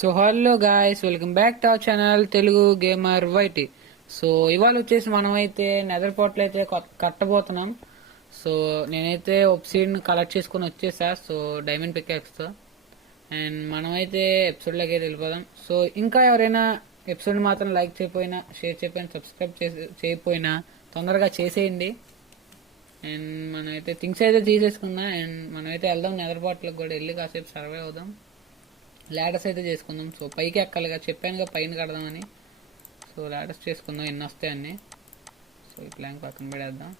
So hello guys, welcome back to our channel Telugu gamer YT. So ఇవాళ వచ్చేసి మనమైతే nether portal అయితే కట్టబోతున్నాం. సో నేనైతే ఒబ్సిడియన్ కలెక్ట్ చేసుకుని వచ్చేసా. సో డైమండ్ పికాక్స్తో అండ్ మనమైతే ఎపిసోడ్లోకి అయితే వెళ్ళిపోదాం. సో ఇంకా ఎవరైనా ఎపిసోడ్ మాత్రం లైక్ చేయకపోయినా, షేర్ చేయకపోయినా, సబ్స్క్రైబ్ చేయకపోయినా తొందరగా చేసేయండి. అండ్ మనమైతే థింగ్స్ అయితే తీసేసుకుందాం. అండ్ మనమైతే వెళ్దాం నెదర్ పోర్టల్కి కూడా వెళ్ళి కాసేపు సర్వే అవుదాం. ల్యాడర్స్ అయితే చేసుకుందాం. సో పైకి ఎక్కాలిగా, చెప్పానుగా పైన కడదామని. సో ల్యాడర్స్ చేసుకుందాం ఎన్ని వస్తాయి అన్నీ. సో ఈ ప్లాంక్ పక్కన పెడేద్దాం.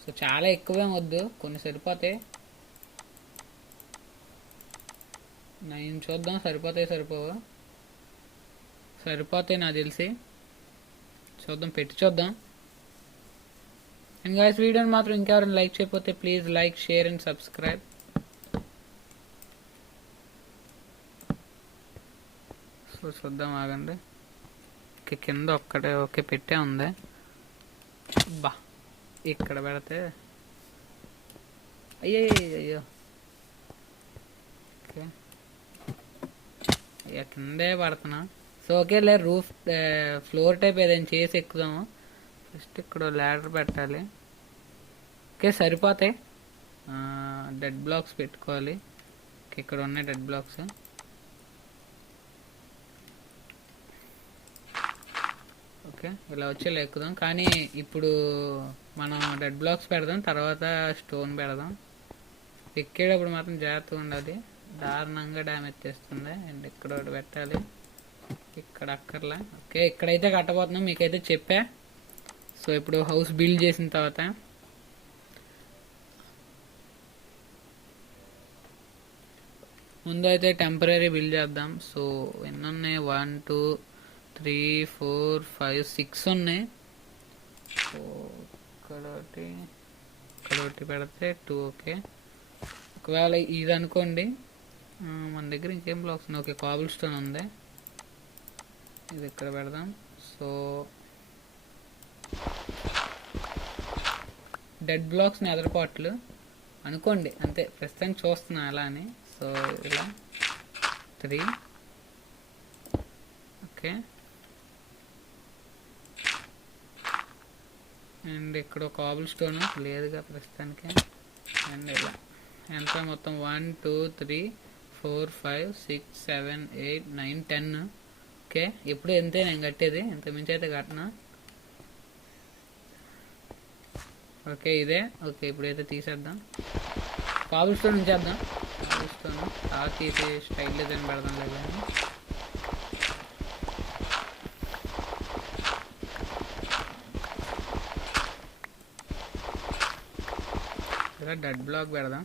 సో చాలా ఎక్కువేం వద్దు, కొన్ని సరిపోతాయి. 9 చూద్దాం, సరిపోతాయి నాకు తెలిసి. చూద్దాం, పెట్టి చూద్దాం. అండ్ గాయ్స్, వీడియోని మాత్రం ఇంకెవరైనా లైక్ చేయకపోతే please like, share and subscribe. So చూద్దాం, ఆగండి. కింద ఒక్కటే ఓకే పెట్టే ఉంది. బా ఇక్కడ పెడితే అయ్యో ఓకే, అయ్యా కిందే పడుతున్నా. సో ఓకేలే, రూఫ్ ఫ్లోర్ టైప్ ఏదైనా చేసి ఎక్కుదాము. ఫస్ట్ ఇక్కడ ల్యాడర్ పెట్టాలి. ఓకే సరిపోతాయి. డెడ్ బ్లాక్స్ పెట్టుకోవాలి. ఇక్కడ ఉన్నాయి డెడ్ బ్లాక్స్. ఓకే, ఇలా వచ్చేలా ఎక్కుదాం. కానీ ఇప్పుడు మనం డెడ్ బ్లాక్స్ పెడదాం, తర్వాత స్టోన్ పెడదాం. ఎక్కేటప్పుడు మాత్రం జాగ్రత్తగా ఉండాలి, దారుణంగా డ్యామేజ్ చేస్తుంది. అండ్ ఇక్కడ ఒకటి పెట్టాలి, ఇక్కడ అక్కర్లే. ఓకే, ఇక్కడైతే కట్టబోతున్నాం, మీకైతే చెప్పా. సో ఇప్పుడు హౌస్ బిల్డ్ చేసిన తర్వాత ముందు అయితే టెంపరీ బిల్డ్ చేద్దాం. సో ఎన్ని ఉన్నాయి? 1 2 3 4 5 6 ఉన్నాయి. సో ఇక్కడొకటి పెడితే 2. ఓకే, ఒకవేళ ఇది అనుకోండి, మన దగ్గర ఇంకేం బ్లాక్స్ ఉన్నాయి. ఓకే, కాబుల్ స్టోన్ ఉంది, ఇది ఇక్కడ పెడదాం. సో డెడ్ బ్లాక్స్ నెదర్ పార్ట్లు అనుకోండి అంతే, ప్రస్తుతానికి చూస్తున్నా అలా అని. సో ఇలా 3. ఓకే, అండ్ ఇక్కడ కాబుల్ స్టోన్ లేదుగా ప్రస్తుతానికి. అండ్ ఇలా ఎంత మొత్తం 1 2 3 4 5 6 7 8 9 10. ఓకే, ఎప్పుడు ఎంతే నేను కట్టేది, ఎంత మించి అయితే కట్టనా. ఓకే ఇదే. ఓకే, ఇప్పుడైతే తీసేద్దాం, కాబుల్ స్టోన్ ఉంచేద్దాం. కాబుల్ స్టోన్ తీసి స్టైల్ డిజైన్ పెడదాం లేదా. ఇలా డెడ్ బ్లాక్ పెడదాం.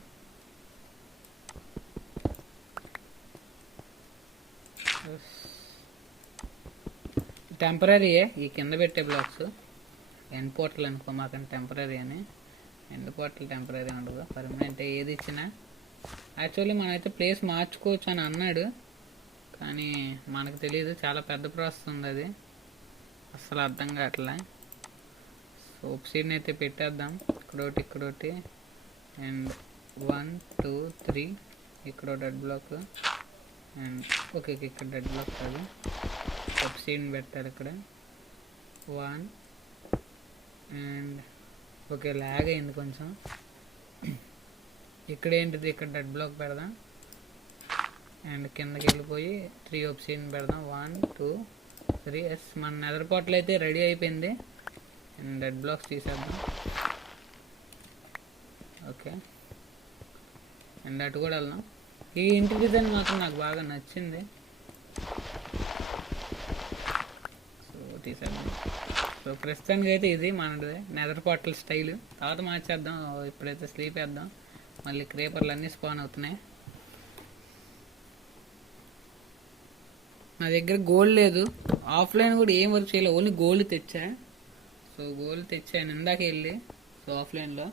టెంపరీయే ఈ కింద పెట్టే బ్లాక్స్. ఎండ్ పోర్టల్ అనుకో, మాకని టెంపరీ అని. ఎండ్ పోర్టల్ టెంపరీ ఉండదు, పర్మనెంట్ ఏది ఇచ్చినా. యాక్చువల్లీ మనమైతే ప్లేస్ మార్చుకోవచ్చు అని అన్నాడు, కానీ మనకు తెలియదు, చాలా పెద్ద ప్రాసెస్ ఉంది అది, అస్సలు అర్థం కావట్లే. సో ఒబ్సిడియన్ అయితే పెట్టేద్దాం, ఇక్కడోటి. అండ్ 1 2 3 ఇక్కడ డెడ్ బ్లాక్. అండ్ ఓకే ఇక్కడ డెడ్ బ్లాక్ కాదు, ఒబ్సిడియన్ పెట్టారు ఇక్కడ 1. అండ్ ఓకే, లాగ్ అయింది కొంచెం. ఇక్కడ ఏంటిది, ఇక్కడ డెడ్ బ్లాక్ పెడదాం. అండ్ కిందకి వెళ్ళిపోయి 3 ఒబ్సిడియన్ పెడదాం. 1 2 3. ఎస్, మన నెదర్ పోర్టల్ అయితే రెడీ అయిపోయింది. అండ్ డెడ్ బ్లాక్స్ తీసేద్దాం. ఓకే, అండ్ అటు కూడా వెళ్దాం. ఈ ఇంటి డిజైన్ మాత్రం నాకు బాగా నచ్చింది, సో తీసేద్దాం. సో ప్రస్తుతానికి అయితే ఇది మనది నెదర్ పోర్టల్ స్టైల్. తర్వాత మార్చేద్దాం, ఇప్పుడైతే స్లీప్ వేద్దాం. మళ్ళీ క్రేపర్లు అన్నీ స్పాన్ అవుతున్నాయి. నా దగ్గర గోల్డ్ లేదు, ఆఫ్లైన్ కూడా ఏం వర్క్ చేయలేదు, ఓన్లీ గోల్డ్ తెచ్చా. సో గోల్డ్ తెచ్చాను ఇందాక వెళ్ళి. సో ఆఫ్లైన్లో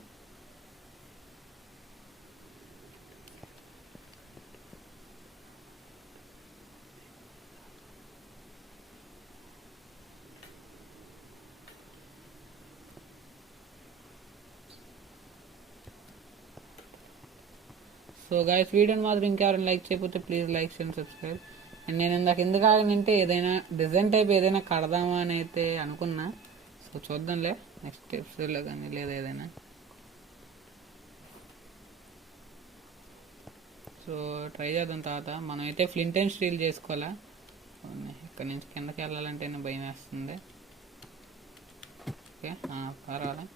సో గైస్, వీడియోని మాత్రం ఇంకెవరైనా లైక్ చేయకపోతే please like and subscribe. And నేను ఇందాక ఎందుకు ఆగినంటే ఏదైనా డిజైన్ టైప్ ఏదైనా కడదామా అని అయితే అనుకున్నా. సో చూద్దాంలే నెక్స్ట్ ఎపిసోడ్లో కానీ లేదా ఏదైనా. సో ట్రై చేద్దాం తర్వాత. మనం అయితే ఫ్లింట్ అండ్ స్టీల్ చేసుకోవాలా. ఇక్కడ నుంచి కిందకి వెళ్ళాలంటేనే భయం వేస్తుంది. ఓకే పర్వాలేదు,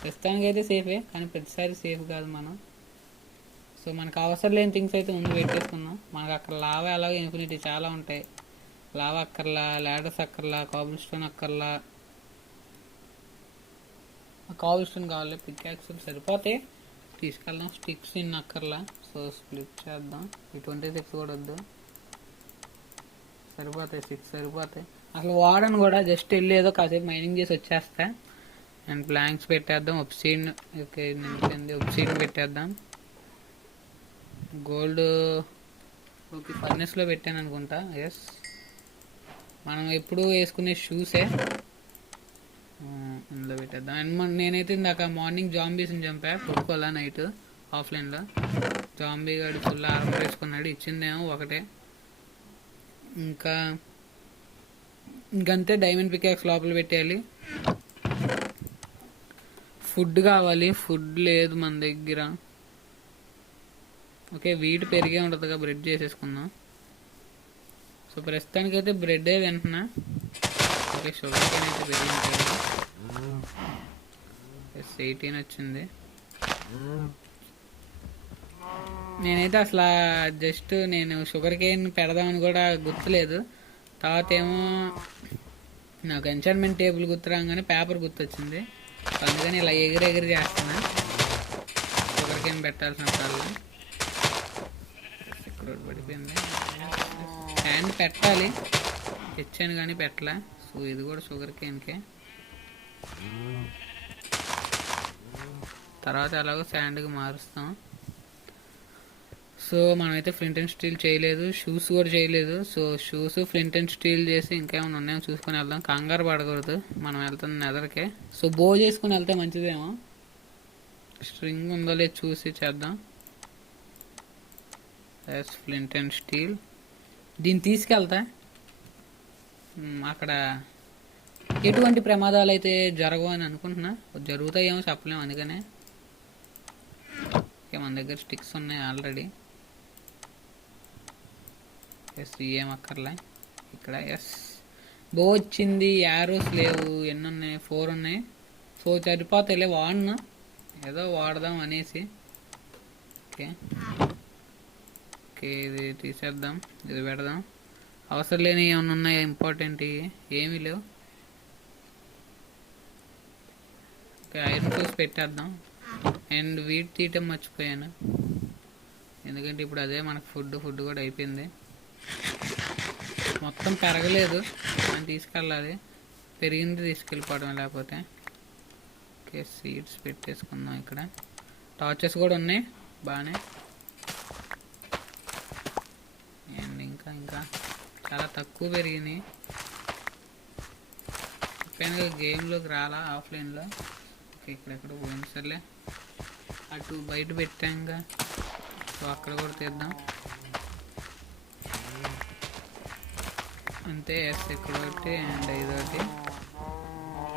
ప్రస్తుతానికి అయితే సేఫే, కానీ ప్రతిసారి సేఫ్ కాదు మనం. సో మనకు అవసరం లేని థింగ్స్ అయితే ముందు పెట్టేసుకున్నాం. మనకు అక్కడ లావా అలాగే ఇన్ఫినిటీ చాలా ఉంటాయి. లావా అక్కర్లా, ల్యాడర్స్ అక్కర్లా, కాబుల్ స్టోన్ అక్కర్లా. కాబుల్ స్టోన్ కావాలి, పిక్యాక్స్ సరిపోతాయి తీసుకెళ్దాం. స్టిక్స్ ఇన్ అక్కర్లా, సో స్ప్లిట్ చేద్దాం. ఈ 26 కూడా వద్దు, సరిపోతాయి 6 సరిపోతాయి. అసలు వాడను కూడా, జస్ట్ వెళ్ళి ఏదో కాసేపు మైనింగ్ చేసి వచ్చేస్తా. అండ్ ప్లాంక్స్ పెట్టేద్దాం. ఒబ్సిడియన్, ఓకే ఒబ్సిడియన్ పెట్టేద్దాం. గోల్డ్ ఓకే ఫర్నెస్లో పెట్టాను అనుకుంటా. ఎస్, మనం ఎప్పుడు వేసుకునే షూసే ఇందులో పెట్టేద్దాం. అండ్ నేనైతే ఇందాక మార్నింగ్ జాంబీస్ని చంపా, కొట్టుకోవాలా నైట్ ఆఫ్లైన్లో. జాంబీ గాడు ఫుల్ ఆర్మర్ వేసుకున్నాడు, ఇచ్చిందేమో ఒకటే. ఇంకంతే, డైమండ్ పికాక్స్ లోపల పెట్టేయాలి. ఫుడ్ కావాలి, ఫుడ్ లేదు మన దగ్గర. ఓకే వీట్ పెరిగే ఉంటుందిగా, బ్రెడ్ చేసేసుకుందాం. సో ప్రస్తుతానికి అయితే బ్రెడ్డే తింటున్నా. ఓకే షుగర్ కేన్ అయితే పెరిగింది, 18 వచ్చింది. నేనైతే అసలు జస్ట్ నేను షుగర్ కేన్ పెడదామని కూడా గుర్తులేదు. తర్వాత ఏమో నాకు ఎంచార్మెంట్ టేబుల్ గుర్తురాగానే పేపర్ గుర్తొచ్చింది. అందుకని ఇలా ఎగిరి చేస్తున్నా షుగర్ కేన్ పెట్టాల్సిన వాళ్ళు. ఇక్కడ పడిపోయింది, హ్యాండ్ పెట్టాలి, తెచ్చాను కానీ పెట్టలే. సో ఇది కూడా షుగర్ కేన్కే. తర్వాత ఎలాగో శాండ్కి మారుస్తాం. సో మనమైతే ఫ్లింట్ అండ్ స్టీల్ చేయలేదు, షూస్ కూడా చేయలేదు. So shoes flint and steel చేసి ఇంకేమైనా ఉన్నాయో చూసుకొని వెళ్దాం. కంగారు పడకూడదు, మనం వెళ్తుంది నెదర్కే. సో బో చేసుకుని వెళ్తే మంచిదేమో. స్ట్రింగ్ ఉందో లేదు చూసి చేద్దాం. ఎస్ ఫ్లింట్ అండ్ స్టీల్, దీన్ని తీసుకెళ్తా. అక్కడ ఎటువంటి ప్రమాదాలు అయితే జరగవు అని అనుకుంటున్నా, జరుగుతాయేమో చెప్పలేము. అందుకనే మన దగ్గర స్టిక్స్ ఉన్నాయి ఆల్రెడీ. ఎస్ ఏం అక్కర్లే ఇక్కడ. ఎస్ బో వచ్చింది, యారోస్ లేవు. ఎన్ని ఉన్నాయి? 4 ఉన్నాయి. 4 సరిపోతాయిలే, వాడను ఏదో వాడదాం అనేసి. ఓకే ఓకే ఇది తీసేద్దాం, ఇది పెడదాం. అవసరం లేని ఏమైనా ఉన్నాయా ఇంపార్టెంట్? ఏమీ లేవు. ఓకే ఐరన్ టూల్స్ పెట్టేద్దాం. అండ్ వీట్ తీయటం మర్చిపోయాను, ఎందుకంటే ఇప్పుడు అదే మనకు ఫుడ్ కూడా అయిపోయింది. మొత్తం పెరగలేదు అని తీసుకెళ్ళాలి, పెరిగింది తీసుకెళ్ళిపోవడం లేకపోతే. ఓకే సీడ్స్ పెట్టేసుకుందాం. ఇక్కడ టార్చెస్ కూడా ఉన్నాయి బాగానే. అండ్ ఇంకా చాలా తక్కువ పెరిగినాయి. ఎప్పుడైనా గేమ్లోకి రాలా ఆఫ్లైన్లో. ఓకే ఇక్కడెక్కడ పోయింది, సర్లే అటు బయట పెట్టాంగా. సో అక్కడ కూడా తీద్దాం అంతే. ఎస్ ఇక్కడ ఒకటి అండ్ ఇదొకటి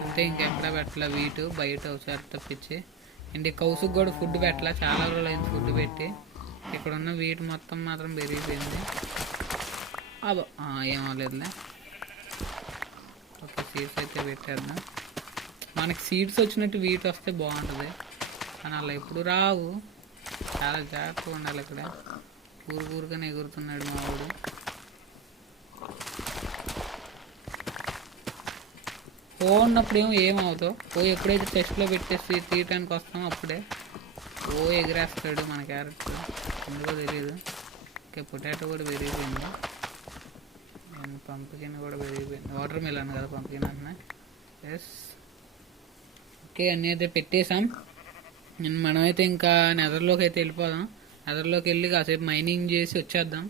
అంతే, ఇంకెక్కడ పెట్టాల వీటు బయట ఒకసారి తప్పించి. అండ్ ఈ కౌసుకు కూడా ఫుడ్ పెట్టాల, చాలా రోజులు అయింది ఫుడ్ పెట్టి. ఇక్కడ ఉన్న వీటు మొత్తం మాత్రం పెరిగిపోయింది. అదో ఏమవలేదులే. ఓకే సీడ్స్ అయితే పెట్టేద్దాం. మనకి సీడ్స్ వచ్చినట్టు వీట్ వస్తే బాగుంటుంది, కానీ అలా ఎప్పుడు రావు. చాలా జాగ్రత్తగా ఉండాలి. ఇక్కడ ఊరుగానే ఎగురుతున్నాడు మా వాడు. ఓ ఉన్నప్పుడు ఏమవుతావు, ఓ ఎప్పుడైతే టెస్ట్లో పెట్టేసి తీయటానికి వస్తామో అప్పుడే ఓ ఎగిరేస్తాడు మన క్యారెక్టర్, ఎందుకో తెలియదు. ఓకే పొటాటో కూడా పెరిగిపోయింది, పంపికిన్ కూడా పెరిగిపోయింది. వాటర్ మిలన్ కదా పంపికిన్ అన్న. ఎస్ ఓకే అన్నీ అయితే పెట్టేసాం. మనమైతే ఇంకా నెదర్లోకి అయితే వెళ్ళిపోదాం. నెదర్లోకి వెళ్ళి కాసేపు మైనింగ్ చేసి వచ్చేద్దాం.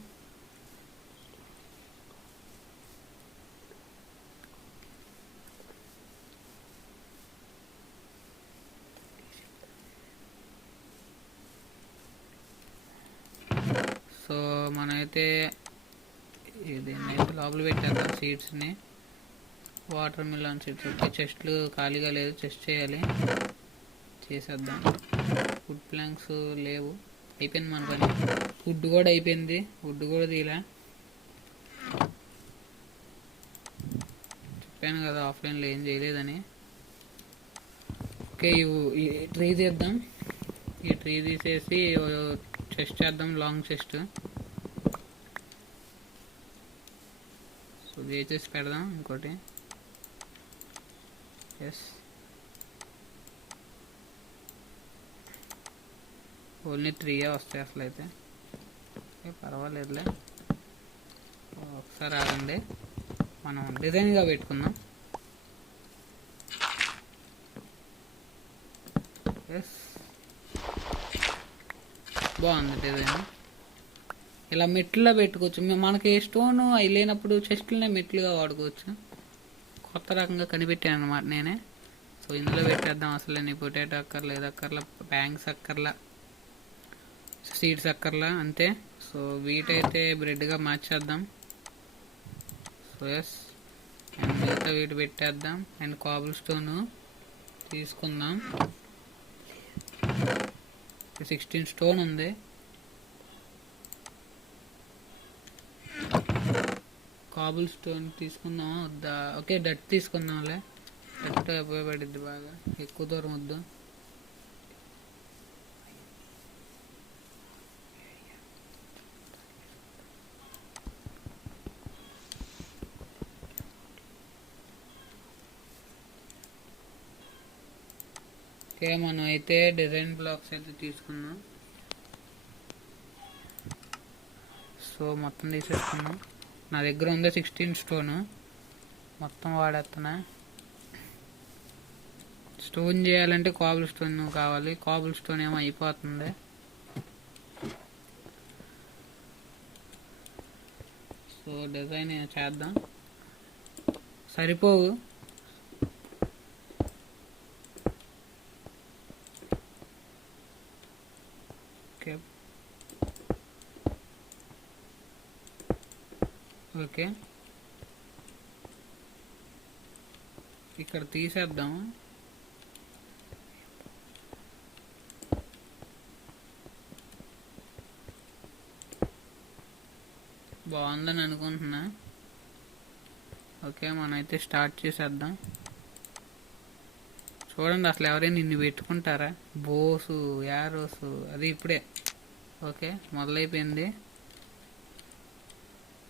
సో మనమైతే దీన్ని అయితే లోపల పెట్టేద్దాం సీడ్స్ని. Watermelon seeds. ఓకే, చెస్ట్లు ఖాళీగా లేదు, చెస్ట్ చేయాలి, చేసేద్దాం. వుడ్ ప్లాంక్స్ లేవు, అయిపోయింది మన పని. వుడ్ కూడా అయిపోయింది, వుడ్ కూడా తీలా. చెప్పాను కదా ఆఫ్లైన్లో ఏం చేయలేదని. ఓకే, ఈ ట్రీ తీద్దాం. ఈ ట్రీ తీసేసి చెస్ట్ చేద్దాం, లాంగ్ చెస్ట్. సో వేచేసి పెడదాం ఇంకోటి. ఎస్, ఓన్లీ 3 వస్తాయి అసలు అయితే. పర్వాలేదులే, ఒకసారి ఆగండి, మనం డిజైన్గా పెట్టుకుందాం. ఎస్, బాగుంది డిజైన్. ఇలా మెట్లులా పెట్టుకోవచ్చు. మనకి స్టోన్ అవి లేనప్పుడు చెస్ట్లనే మెట్లుగా వాడుకోవచ్చు. కొత్త రకంగా కనిపెట్టాను అనమాట నేనే. సో ఇందులో పెట్టేద్దాం. అసలు నీ పొటాటో అక్కర్లా, ఇది అక్కర్లా, బ్యాంక్స్ అక్కర్లా, సీడ్స్ అక్కర్లా, అంతే. సో వీటైతే బ్రెడ్గా మార్చేద్దాం. సో ఎస్, అండ్ మిగతా వీటి పెట్టేద్దాం. అండ్ కాబుల్ స్టోన్ తీసుకుందాం. 16 స్టోన్ ఉంది. కాబుల్ స్టోన్ తీసుకుందాం వద్దా? ఓకే, డట్ తీసుకుందాంలే, డట్ ఉపయోగపడిద్ది బాగా, ఎక్కువ దూరం వద్దు. ఓకే, మనం అయితే డిజైన్ బ్లాక్స్ అయితే తీసుకున్నాం. సో మొత్తం తీసేసుకున్నాం. నా దగ్గర ఉంది 16 స్టోన్, మొత్తం వాడేస్తున్నా. స్టోన్ చేయాలంటే కాబుల్ స్టోన్ కావాలి, కాబుల్ స్టోన్ ఏమో అయిపోతుంది. సో డిజైన్ చేద్దాం, సరిపోవు. ఓకే, ఇక్కడ తీసేద్దాం. బాగుందని అనుకుంటున్నా. ఓకే, మనమైతే స్టార్ట్ చేసేద్దాం. చూడండి, అసలు ఎవరైనా ఇన్ని పెట్టుకుంటారా? బోసు, యారోసు, అది ఇప్పుడే. ఓకే, మొదలైపోయింది.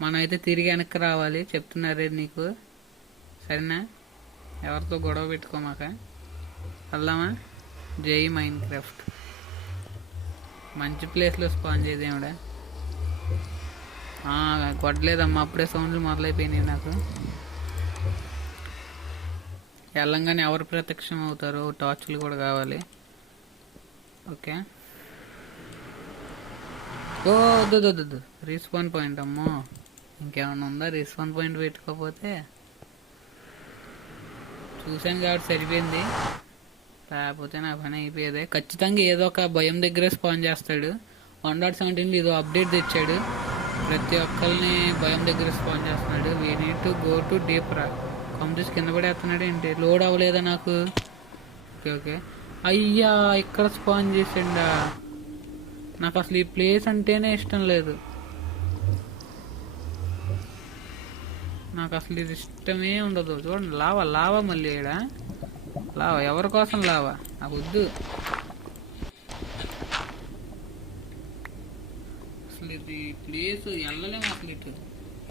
మనమైతే తిరిగి వెనక్కి రావాలి, చెప్తున్నారే నీకు, సరేనా? ఎవరితో గొడవ పెట్టుకోమాక, వెళ్దామా? జై మైన్ క్రాఫ్ట్. మంచి ప్లేస్లో స్పాన్ చేయదేమిడా. కొట్టలేదమ్మా, అప్పుడే సౌండ్లు మొదలైపోయినాయి నాకు. వెళ్ళంగానే ఎవరు ప్రత్యక్షం అవుతారో టార్చ్లు కూడా కావాలి. ఓకే, ఓ వద్దు, రీస్పాన్ పాయింట్. అమ్మో, ఇంకేమన్నా ఉందా? రీస్పాన్ పాయింట్ పెట్టుకోకపోతే. చూశాను కాబట్టి సరిపోయింది, లేకపోతే నా పని అయిపోయేదే. ఖచ్చితంగా ఏదో ఒక భయం దగ్గరే స్పాన్ చేస్తాడు. 1.17 ఏదో అప్డేట్ తెచ్చాడు, ప్రతి ఒక్కరిని భయం దగ్గర స్పాన్ చేస్తున్నాడు. We need to go to deep రా. కంప్లీట్ కింద పడేస్తున్నాడు ఏంటి? లోడ్ అవ్వలేదా నాకు? ఓకే ఓకే, అయ్యా ఇక్కడ స్పాన్ చేసిండా. నాకు అసలు ఈ ప్లేస్ అంటేనే ఇష్టం లేదు, నాకు అసలు ఇది ఇష్టమే ఉండదు. చూడండి, లావా మళ్ళీ ఈడ లావా. ఎవరి కోసం లావా? నాకు వద్దు. అసలు ఇది ప్లేస్ వెళ్ళలేము అసలు, ఇటు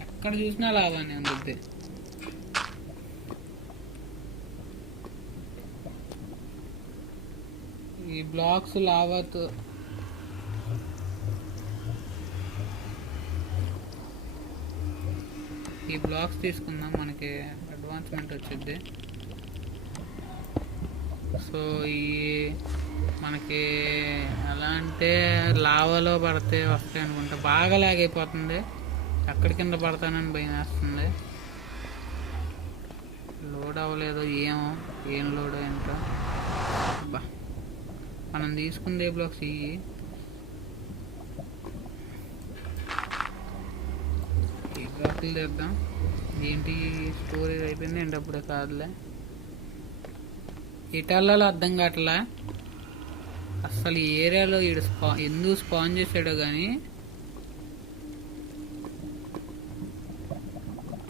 ఎక్కడ చూసినా లావానే ఉంది. ఈ బ్లాక్స్ లావాతో ఈ బ్లాక్స్ తీసుకుందాం, మనకి అడ్వాన్స్మెంట్ వచ్చింది. సో ఈ మనకి ఎలా అంటే లావాలో పడితే వస్తాయి అనుకుంటా. బాగా లాగ్ అయిపోతుంది, ఎక్కడి కింద పడతానని భయం వేస్తుంది. లోడ్ అవ్వలేదు, ఏం లోడ్ ఏంటో. అబ్బా, మనం తీసుకుందే బ్లాక్స్ ఇవి. ఈ బ్లాక్ మెట్లు తీద్దాం. ఏంటి స్టోరేజ్ అయిపోయింది ఏంటి? అప్పుడే కాదులే. ఇటాలలో అర్థం కావట్లా అసలు. ఈ ఏరియాలో ఈడు ఎందుకు స్పాన్ చేసాడో కానీ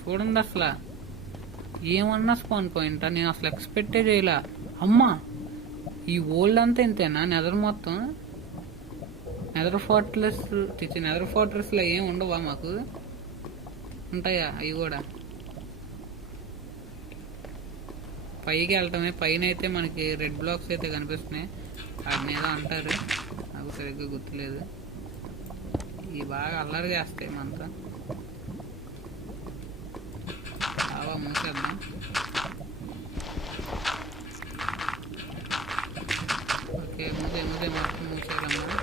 చూడండి. అసలు ఏమన్నా స్పాన్ పాయింట్ నేను అసలు ఎక్స్పెక్టే చేయలే. అమ్మా, ఈ ఓల్డ్ అంతా ఇంతేనా? నెదర్ మొత్తం నెదర్ ఫోర్ట్రెస్ లో ఏం ఉండవా? మాకు ఉంటాయా అవి కూడా? పైకి వెళ్తామే. పైన అయితే మనకి రెడ్ బ్లాక్స్ అయితే కనిపిస్తున్నాయి. వాటిని ఏదో అంటారు, నాకు సరిగ్గా గుర్తులేదు. ఇవి బాగా అల్లరి చేస్తాయి మనతో. బాగా మూసేద్దాం. ఓకే, మూసే మొత్తం మూసేయాలమ్మా.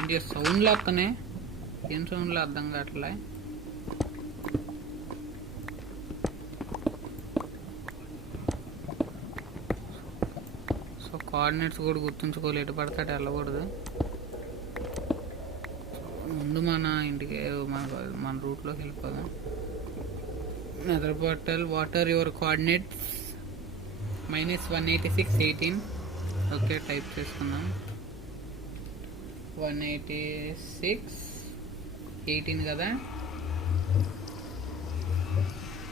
ఇంటి సౌండ్లు వస్తానే, ఏం సౌండ్లు అర్థం కావట్లే. సో కోఆర్డినేట్స్ కూడా గుర్తుంచుకోవాలి, ఎటు పడతాడు వెళ్ళకూడదు. ముందు మన ఇంటికి మన రూట్లోకి వెళ్ళిపోదాం. Nether portal, what are your coordinates? -186 18. Okay, type చేసుకుందాం. 186 18 కదా.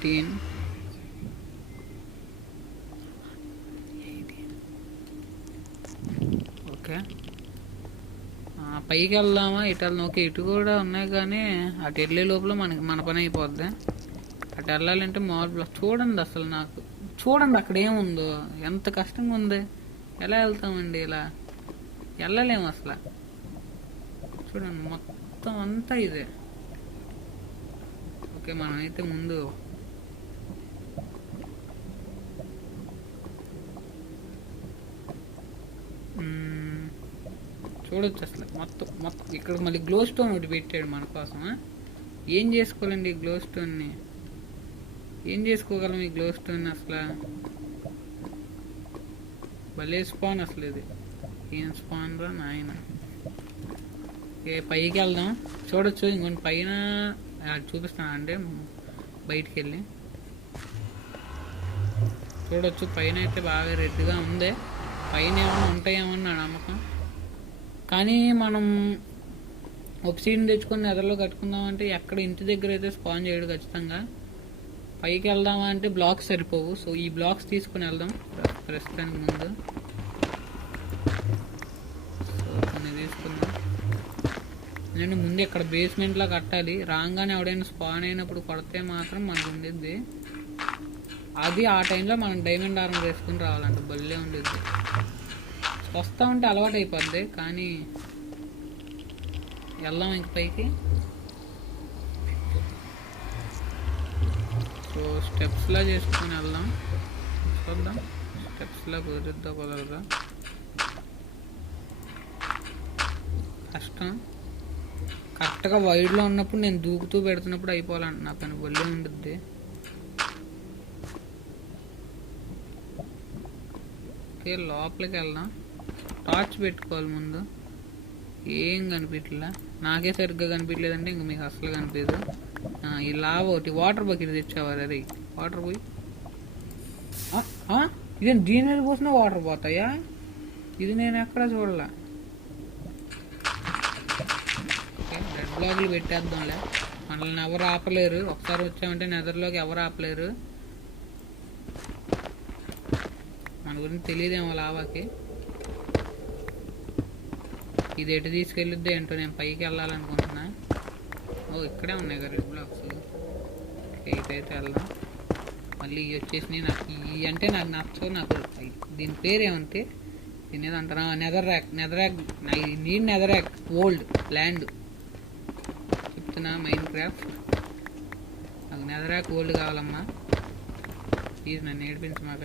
18 ఓకే. పైకి వెళ్దామా? ఇటు వెళ్దాం. ఓకే, ఇటు కూడా ఉన్నాయి కానీ అటు వెళ్ళే లోపల మన పని అయిపోద్ది. అటు వెళ్ళాలంటే మామూలు చూడండి. అసలు నాకు చూడండి అక్కడ ఏముందో, ఎంత కష్టంగా ఉంది. ఎలా వెళ్తామండి? ఇలా వెళ్ళలేము అసలు. చూడండి మొత్తం అంతా ఇదే. ఓకే, మనమైతే ముందు చూడొచ్చు. అసలు మొత్తం ఇక్కడ మళ్ళీ గ్లో స్టోన్ ఒకటి పెట్టాడు మన కోసం. ఏం చేసుకోవాలండి ఈ గ్లో స్టోన్ని? ఏం చేసుకోగలం ఈ గ్లో స్టోన్? అసలు భలే స్పాన్ అసలు. ఇది ఏం స్పాన్ రా నాయన. పైకి వెళ్దాం. చూడొచ్చు ఇంకొన్ని పైన చూపిస్తాను అంటే బయటికి వెళ్ళి చూడొచ్చు. పైన అయితే బాగా రెడ్గా ఉంది. పైన ఏమన్నా ఉంటాయేమో నా నమ్మకం. కానీ మనం ఒబ్సిడియన్ తెచ్చుకొని నెదర్లో కట్టుకుందామంటే ఎక్కడ ఇంటి దగ్గర అయితే స్పాన్ చేయడు ఖచ్చితంగా. పైకి వెళ్దామా అంటే బ్లాక్స్ సరిపోవు. సో ఈ బ్లాక్స్ తీసుకుని వెళ్దాం ప్రస్తుతానికి ముందు. సో కొన్ని తీసుకుందాం. నేను ముందు ఇక్కడ బేస్మెంట్లో కట్టాలి. రాగానే ఎవడైనా స్పాన్ అయినప్పుడు కొడితే మాత్రం మనకు ఉండిద్ది. అది ఆ టైంలో మనం డైమండ్ ఆర్మర్ వేసుకుని రావాలంటే భలే ఉండిద్ది. వస్తా ఉంటే అలవాటు అయిపోద్ది. కానీ వెళ్దాం ఇంక పైకి. సో స్టెప్స్లా చేసుకొని వెళ్దాం. చూద్దాం స్టెప్స్లా కుదురుద్దా కుదరదా. కష్టం. కరెక్ట్గా వైడ్లో ఉన్నప్పుడు నేను దూకుతూ పెడుతున్నప్పుడు అయిపోవాలంట నా పని. బొల్లే ఉండుద్ది. ఓకే, లోపలికి వెళ్దాం. టార్చ్ పెట్టుకోవాలి ముందు. ఏం కనిపించలే, నాకే సరిగ్గా కనిపించలేదంటే ఇంక మీకు అసలు కనిపించదు. ఈ లావ ఒకటి వాటర్ బకెట్ తెచ్చేవారు. అరే వాటర్ పోయి ఇదే దీని మీద పోసినా వాటర్ పోతాయా? ఇది నేను ఎక్కడ చూడలే. ఓకే, రెడ్ బ్లాక్లు పెట్టేద్దాంలే. మనల్ని ఎవరు ఆపలేరు. ఒకసారి వచ్చామంటే నెదర్లోకి ఎవరు ఆపలేరు. మన గురించి తెలియదేమో లావాకి. ఇది ఎటు తీసుకెళ్ళిద్ది ఏంటో. నేను పైకి వెళ్ళాలనుకుంటున్నా. ఓ ఇక్కడే ఉన్నాయి కదా రెడ్ బ్లాక్స్. ఇటైతే వెళ్దాం. మళ్ళీ ఇవి వచ్చేసి నాకు ఇవి అంటే నాకు నచ్చవు. నాకు దీని పేరు ఏమంటే దీని ఏదో అంటారా? నెదరాక్ నీడ్ నెదరాక్ ఓల్డ్ ల్యాండ్ చెప్తున్నా. మైన్ క్రాఫ్ట్ నాకు నెదరాక్ ఓల్డ్ కావాలమ్మా. ప్లీజ్ నన్ను ఏడిపించమాక.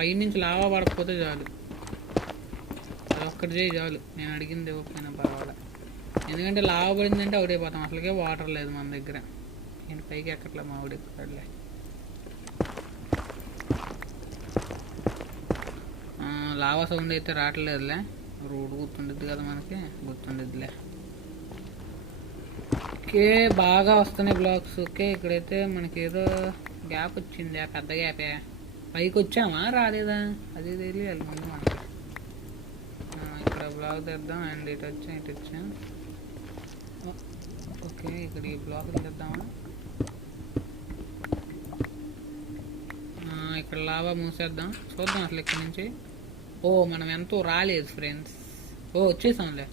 పైనుంచి లావా పడకపోతే చాలు. అదొక్కటి చేయి చాలు. నేను అడిగింది ఇవ్వకపోయినా పర్వాలే. ఎందుకంటే లావా పడిందంటే అవుడైపోతాం. అసలుకే వాటర్ లేదు మన దగ్గర. నేను పైకి ఎక్కట్లే, మా ఊడి ఎక్కడలే. లావా సౌండ్ అయితే రావట్లేదులే. రోడ్ గుర్తుండిద్ది కదా మనకి, గుర్తుండిద్దిలే. ఓకే, బాగా వస్తున్నాయి బ్లాక్స్. ఓకే, ఇక్కడైతే మనకి ఏదో గ్యాప్ వచ్చింది, పెద్ద గ్యాపే. పైకి వచ్చామా రాలేదా అది తెలియాలి ముందు మనకి. ఇక్కడ బ్లాక్ తెద్దాం అండ్ ఇటు వచ్చాం. ఓకే, ఇక్కడ ఈ బ్లాక్ తెద్దామా. ఇక్కడ లావా మూసేద్దాం, చూద్దాం అసలు ఇక్కడ నుంచి. ఓ మనం ఎంతో రాలేదు ఫ్రెండ్స్. ఓ వచ్చేసాంలే,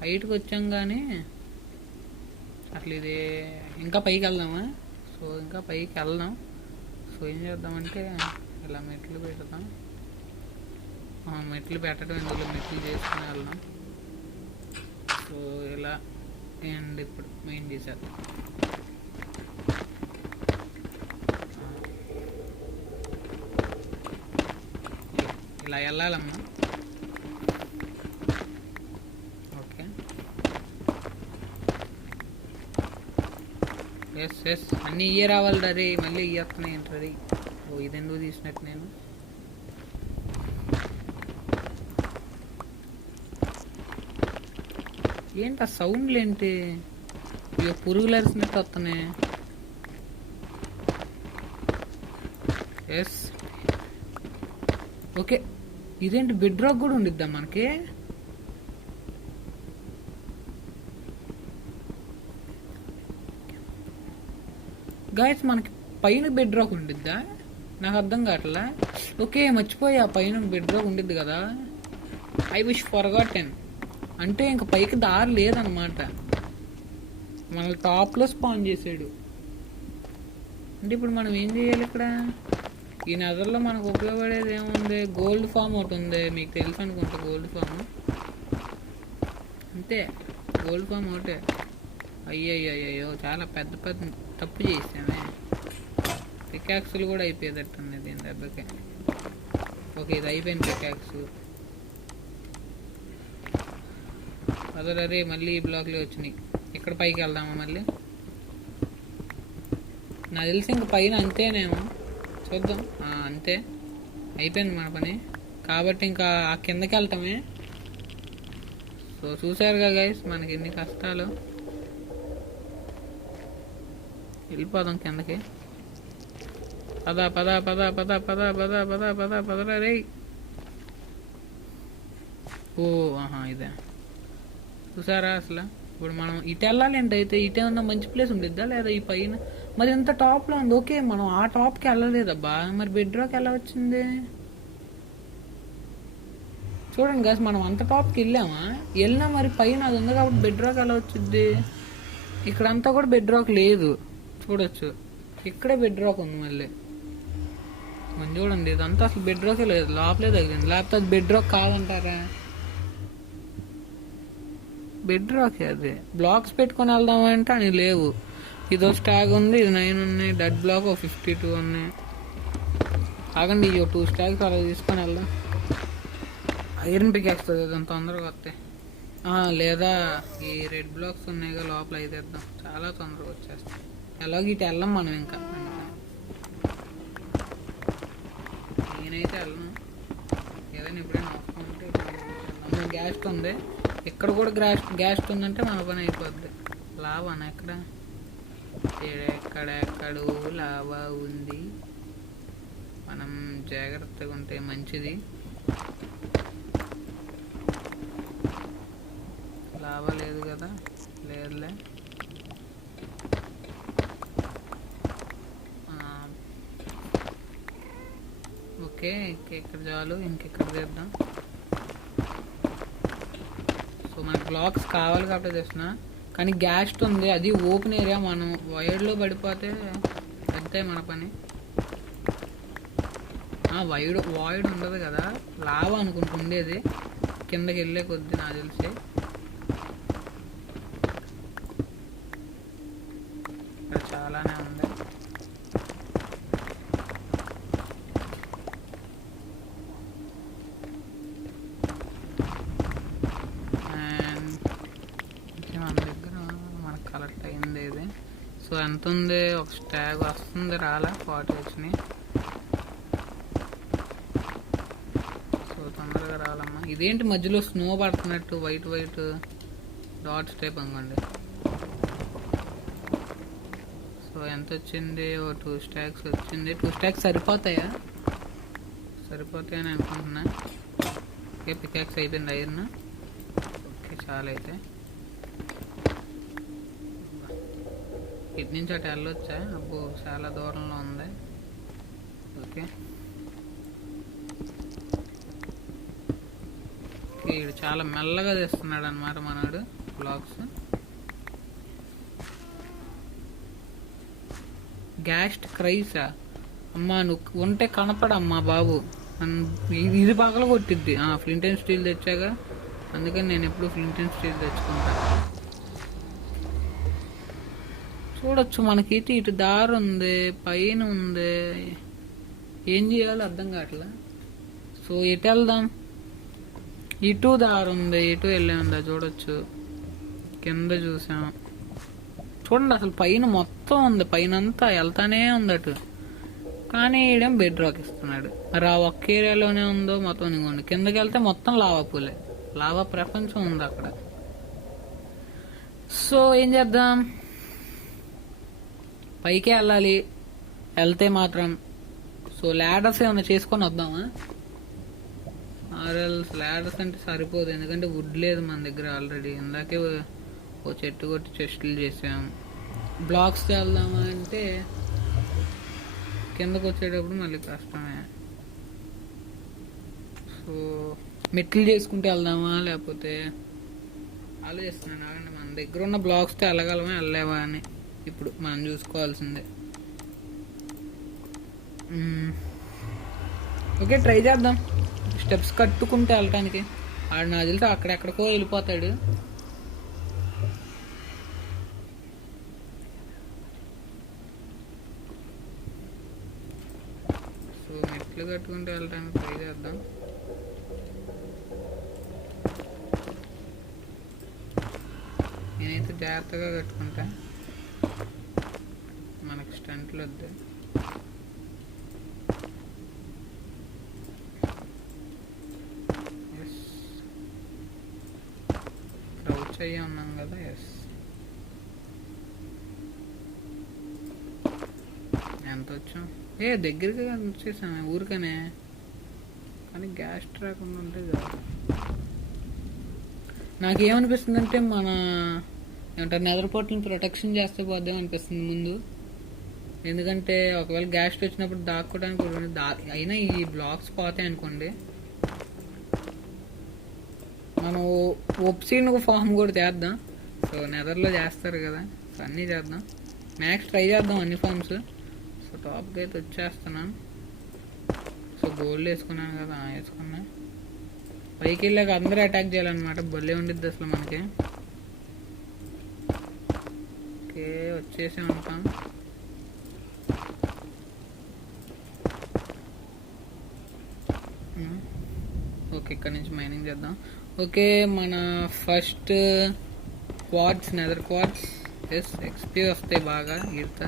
హైట్కి వచ్చాం కానీ అసలు ఇది ఇంకా పైకి వెళ్దామా. సో ఇంకా పైకి వెళ్దాం. సో ఏం చేద్దామంటే ఇలా మెట్లు పెడతాం. మెట్లు పెట్టడం ఇందులో మెట్లు చేసుకుని వెళ్దాం. సో ఇలా అండ్ ఇప్పుడు మెయిన్ చేసేద్దాం. ఇలా వెళ్ళాలమ్మా. ఓకే, ఎస్ అన్నీ ఇయ్యే రావాలి రీ. మళ్ళీ ఇయ్యేస్తున్నాయి ఏంటది. ఓ ఇది ఎందుకు తీసినట్టు నేను. ఏంటి ఆ సౌండ్లు ఏంటి, ఇక పురుగులు అరిసినట్టు వస్తున్నాయి. ఎస్ ఓకే, ఇదేంటి బెడ్ రాక్ కూడా ఉండిద్దా మనకి. గైస్ మనకి పైన బెడ్ రాక్ ఉండిద్దా, నాకు అర్థం కావట్లా. ఓకే మర్చిపోయా, పైన బెడ్ రాక్ ఉండిద్ది కదా. I wish forgotten. అంటే ఇంక పైకి దారి లేదనమాట, మన టాప్లో స్పాన్ చేసాడు. అంటే ఇప్పుడు మనం ఏం చేయాలి ఇక్కడ. ఈ నెదర్లో మనకు ఉపయోగపడేది ఏముంది, గోల్డ్ ఫామ్ ఒకటి ఉంది, మీకు తెలుసు అనుకుంటా. గోల్డ్ ఫామ్ అంతే, గోల్డ్ ఫామ్ ఒకటే. అయ్యో చాలా పెద్ద తప్పు చేసామే. పికాక్స్లు కూడా అయిపోయేటట్టుంది దీని దెబ్బకి. ఓకే ఇది అయిపోయింది పికాక్స్. అదే మళ్ళీ ఈ బ్లాక్లే వచ్చినాయి. ఇక్కడ పైకి వెళ్దామా మళ్ళీ. నాకు తెలిసి ఇంక పైన అంతేనేమో, చూద్దాం. అంతే అయిపోయింది మన పని, కాబట్టి ఇంకా ఆ కిందకి వెళ్తామే. సో చూసారుగా గైస్ మనకి ఎన్ని కష్టాలు. వెళ్ళిపోదాం కిందకి. పద రే. ఓ ఇదే చూసారా. అసలు ఇప్పుడు మనం ఇటు వెళ్ళాలి ఏంటైతే, ఇటేమన్నా మంచి ప్లేస్ ఉండిద్దా లేదా ఈ పైన. మరి ఎంత టాప్లో ఉంది. ఓకే మనం ఆ టాప్కి వెళ్ళలేదబ్బా, మరి బెడ్ రాక్ ఎలా వచ్చింది చూడండి గాస్. మనం అంత టాప్కి వెళ్ళినా మరి పైన అది ఉంది కాబట్టి బెడ్ రాక్ ఎలా వచ్చింది. ఇక్కడంతా కూడా బెడ్ రాక్ లేదు, చూడొచ్చు. ఇక్కడే బెడ్ రాక్ ఉంది మళ్ళీ. మనం చూడండి ఇదంతా అసలు బెడ్ రాకే లేదు, లోపలే తగిలింది. లేకపోతే అది బెడ్ రాక్ కాదంటారా. బెడ్ రాకే అది. బ్లాక్స్ పెట్టుకొని వెళ్దామంటే అని లేవు. ఇదో స్టాగ్ ఉంది, ఇది 9 ఉన్నాయి. డెడ్ బ్లాక్ 52 ఉన్నాయి. ఆగండి ఇవి 2 స్టాగ్స్ అలా తీసుకొని వెళ్దాం. ఐరన్ పికాక్స్తుంది అంత తొందరగా వస్తాయి. లేదా ఈ రెడ్ బ్లాక్స్ ఉన్నాయిగా లోపల అయితేద్దాం, చాలా తొందరగా వచ్చేస్తాయి. ఎలాగ ఇటు వెళ్ళాం మనం ఇంకా. నేనైతే వెళ్ళను, ఏదైనా ఎప్పుడైనా వస్తుంటే. గ్యాస్ ఉంది ఇక్కడ కూడా, గ్యాస్ ఉందంటే మన పని అయిపోద్ది. లావానా ఎక్కడెక్కడో లావా ఉంది, మనం జాగ్రత్తగా ఉంటే మంచిది. లావా లేదు కదా, లేదులే. ఓకే ఇక్కడ చాలు, ఇంకెక్కడ చేద్దాం. సో మనకి బ్లాక్స్ కావాలి కాబట్టి తెస్తున్నా. కానీ గ్యాస్ ఉంది, అది ఓపెన్ ఏరియా. మనం వైడ్లో పడిపోతే అంతే మన పని. వాయిడ్ ఉండదు కదా, లావా అనుకుంటుండేది. కిందకి వెళ్ళే కొద్ది నాకు తెలిసి. ఇక్కడ చాలానే ఉంది. కలెక్ట్ అయింది ఇది. సో ఎంత ఉంది, ఒక స్టాగ్ వస్తుంది, రాలా 40 వచ్చినాయి. సో తొందరగా రాలమ్మా. ఇదేంటి మధ్యలో స్నో పడుతున్నట్టు వైట్ వైట్ డాట్స్ టైప్ అనుకోండి. సో ఎంత వచ్చింది? ఓ 2 స్టాక్స్ వచ్చింది. 2 స్టాక్స్ సరిపోతాయా? సరిపోతాయని అనుకుంటున్నా. ఓకే, పికాక్స్ అయిపోయింది ఐరన్. ఓకే, చాలా అయితే ఇటు నుంచి అటు వెళ్ళొచ్చా? అబ్బో చాలా దూరంలో ఉంది. ఓకే, వీడు చాలా మెల్లగా తెస్తున్నాడు అనమాట మనోడు బ్లాక్స్. గ్యాస్ట్ క్రైసా? అమ్మా నువ్వు ఉంటే కనపడమ్మా బాబు. ఇది పగల కొట్టిద్ది. ఫ్లింట్ అండ్ స్టీల్ తెచ్చాగా, అందుకని నేను ఎప్పుడు ఫ్లింట్ అండ్ స్టీల్ తెచ్చుకుంటా. చూడొచ్చు మనకి ఇటు దారి ఉంది, పైన ఉంది. ఏం చేయాలో అర్థం కావట్లా. సో ఎటు వెళ్దాం? ఇటు దారి ఉంది, ఇటు వెళ్ళేందా చూడొచ్చు. కింద చూసాం చూడండి, అసలు పైన మొత్తం ఉంది, పైన అంతా వెళ్తానే ఉంది అటు. కానీ ఈడేం బెడ్ రాక్ ఇస్తున్నాడు. మరి ఆ ఒక్క ఏరియాలోనే ఉందో మొత్తం ఇవ్వండి. కిందకి వెళ్తే మొత్తం లావా పూలే, లావా ప్రపంచం ఉంది అక్కడ. సో ఏం చేద్దాం? పైకే వెళ్ళాలి వెళ్తే మాత్రం. సో ల్యాడర్స్ ఏమైనా చేసుకొని వద్దామా? ఆర్ఎల్స్ ల్యాడర్స్ అంటే సరిపోదు, ఎందుకంటే వుడ్ లేదు మన దగ్గర ఆల్రెడీ. ఇందాకే ఓ చెట్టు కొట్టి చెస్టులు చేసాం. బ్లాక్స్ వెళ్దామా అంటే కిందకు వచ్చేటప్పుడు మళ్ళీ కష్టమే. సో మెట్లు చేసుకుంటే వెళ్దామా, లేకపోతే ఆలోచిస్తున్నాను. ఆగండి, మన దగ్గర ఉన్న బ్లాక్స్తో వెళ్ళగలమా వెళ్ళలేవా అని ఇప్పుడు మనం చూసుకోవాల్సిందే. ఓకే, ట్రై చేద్దాం. స్టెప్స్ కట్టుకుంటే వెళ్ళటానికి. ఆడు నాకు తెలిసి అక్కడెక్కడికో వెళ్ళిపోతాడు. సో మెట్లు కట్టుకుంటే వెళ్ళటానికి ట్రై చేద్దాం. నేనైతే జాగ్రత్తగా కట్టుకుంటా, మనకి స్టంట్లు వద్దు. క్రౌచ్ అయ్యి ఉన్నాం కదా. ఎస్, ఎంత వచ్చాం? దగ్గరగా వచ్చేసాము ఊరికనే. కానీ గ్యాస్ రాకుండా ఉంటే చాలు. నాకేమనిపిస్తుంది అంటే మన ఏమంటారు నెదర్ పోర్ట్ని ప్రొటెక్షన్ చేస్తే పోద్దాం అనిపిస్తుంది ముందు. ఎందుకంటే ఒకవేళ గ్యాస్ వచ్చినప్పుడు దాక్కోవడానికి అయినా ఈ బ్లాక్స్ పోతాయి అనుకోండి, మనం ఒప్సీన్ ఫామ్ కూడా చేద్దాం. సో నెదర్లో చేస్తారు కదా, సో అన్నీ చేద్దాం. మ్యాక్స్ ట్రై చేద్దాం అన్ని ఫామ్స్. సో టాప్కి అయితే వచ్చేస్తున్నాను. సో గోల్డ్ వేసుకున్నాను కదా, వేసుకున్నా. పైకి వెళ్ళాక అందరూ అటాక్ చేయాలన్నమాట. భలే ఉండిద్ది అసలు మనకి. ఓకే, వచ్చేసి ఉంటాం. ఓకే, ఇక్కడ నుంచి మైనింగ్ చేద్దాం. ఓకే, మన first quartz, nether quartz. Yes, XP వస్తాయి బాగా ఈడతా.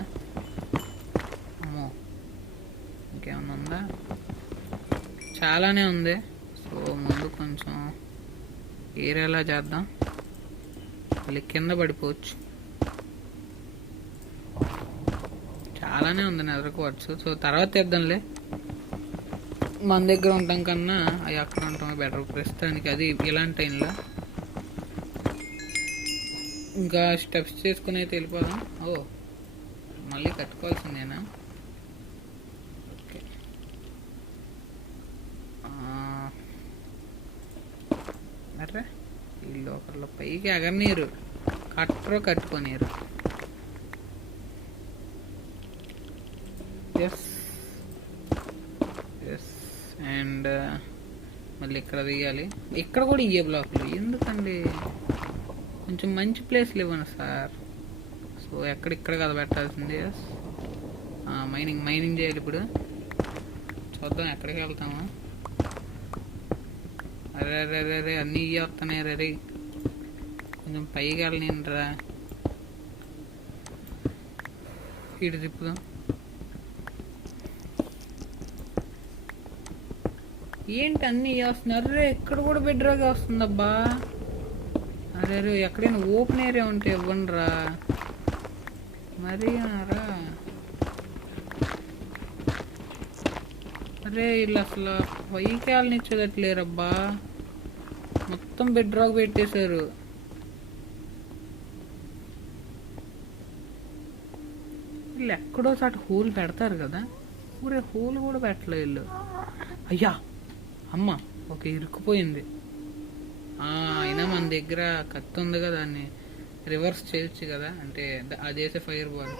అమ్మో, ఇంకేమన్నా ఉందా? చాలానే ఉంది. సో ముందు కొంచెం ఏరియాలా చేద్దాం, మళ్ళీ కింద పడిపోవచ్చు. చాలానే ఉంది నెదర్ క్వార్ట్స్. సో తర్వాత తెద్దాంలే, మన దగ్గర ఉంటాం కన్నా అవి అక్కడ ఉంటాం బెటర్ ప్రస్తుతానికి. అది ఇలాంటి టైంలో ఇంకా స్టెప్స్ చేసుకుని అయితే వెళ్ళిపోదాం. ఓ మళ్ళీ కట్టుకోవాల్సిందేనా? ఓకే, అరే వీళ్ళు ఒకళ్ళు పైకి ఎగరనీరు, కట్టుకోనీరు. ఎస్ ఎస్, అండ్ మళ్ళీ ఇక్కడ దిగాలి. ఇక్కడ కూడా ఇయ్యే బ్లాక్లు ఎందుకండి? కొంచెం మంచి ప్లేస్లు ఇవ్వను సార్. సో ఎక్కడిక్కడ కదా పెట్టాల్సింది. ఎస్, మైనింగ్ చేయాలి ఇప్పుడు. చూద్దాం ఎక్కడికి వెళ్తామా. అరే అరే అరే అరే అన్నీ ఇవి వస్తున్నాయి. రే కొంచెం పైకి వెళ్ళనిరా. ఇటు తిప్పుదాం. ఏంటి అన్ని వస్తున్నారు? అరే ఇక్కడ కూడా బెడ్ రాగా వస్తుందబ్బా. అరే అరే ఎక్కడైనా ఓపెన్ ఏరియా ఉంటే ఇవ్వండి రా. మరి రా. అరే వీళ్ళు అసలు పైకి వెళ్ళనిచ్చేదట్లేరబ్బా. మొత్తం బెడ్ రాక్ పెట్టేశారు. వీళ్ళు ఎక్కడో చాటు హోల్ పెడతారు కదా, ఊరే హోల్ కూడా పెట్టలే వీళ్ళు. అయ్యా అమ్మ ఒక ఇరుక్కుపోయింది. అయినా మన దగ్గర కత్తి ఉంది కదా, దాన్ని రివర్స్ చేయొచ్చు కదా, అంటే అది వేసే ఫైర్ బాల్.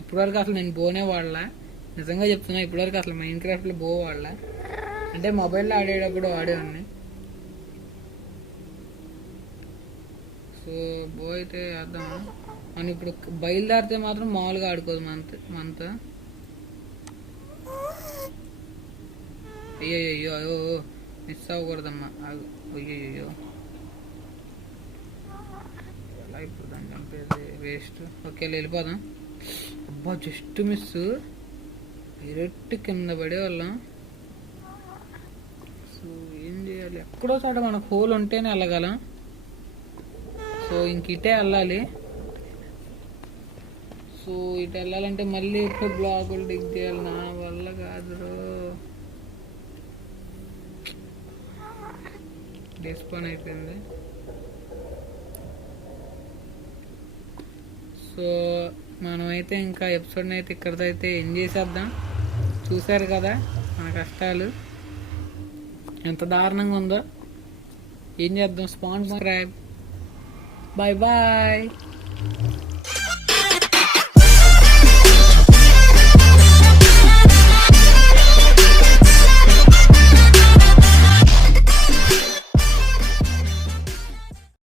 ఇప్పటివరకు అసలు నేను బోనే వాడలా, నిజంగా చెప్తున్నా. ఇప్పటివరకు అసలు మైన్ క్రాఫ్ట్లో బో వాడలా, అంటే మొబైల్లో ఆడేటప్పుడు వాడేవాడిని. సో బో అయితే వేద్దామా. మనం ఇప్పుడు బయలుదేరితే మాత్రం మామూలుగా ఆడుకోదు మనతో. అయ్యో అయ్యో మిస్ అవ్వకూడదమ్మా. అయ్యో ఎలా ఇప్పుడు దాన్ని చంపేది వేస్ట్. ఓకే వెళ్ళిపోదాం. అబ్బా జస్ట్ మిస్, డైరెక్ట్ కింద పడేవాళ్ళం. సో ఏం చేయాలి, ఎక్కడో చోట మనకు హోల్ ఉంటేనే వెళ్ళగలం. సో ఇంక ఇటే వెళ్ళాలి. సో ఇటు వెళ్ళాలంటే మళ్ళీ ఇప్పుడు బ్లాకులు డిగ్ చేయాలి, నా వల్ల కాదు. డిస్పాన్ అయిపోయింది. సో మనమైతే ఇంకా ఎపిసోడ్ని అయితే ఇక్కడితో అయితే ఎండ్ చేసేద్దాం. చూశారు కదా మన కష్టాలు ఎంత దారుణంగా ఉందో. ఏం చేద్దాం, స్పాన్సర్. Bye bye.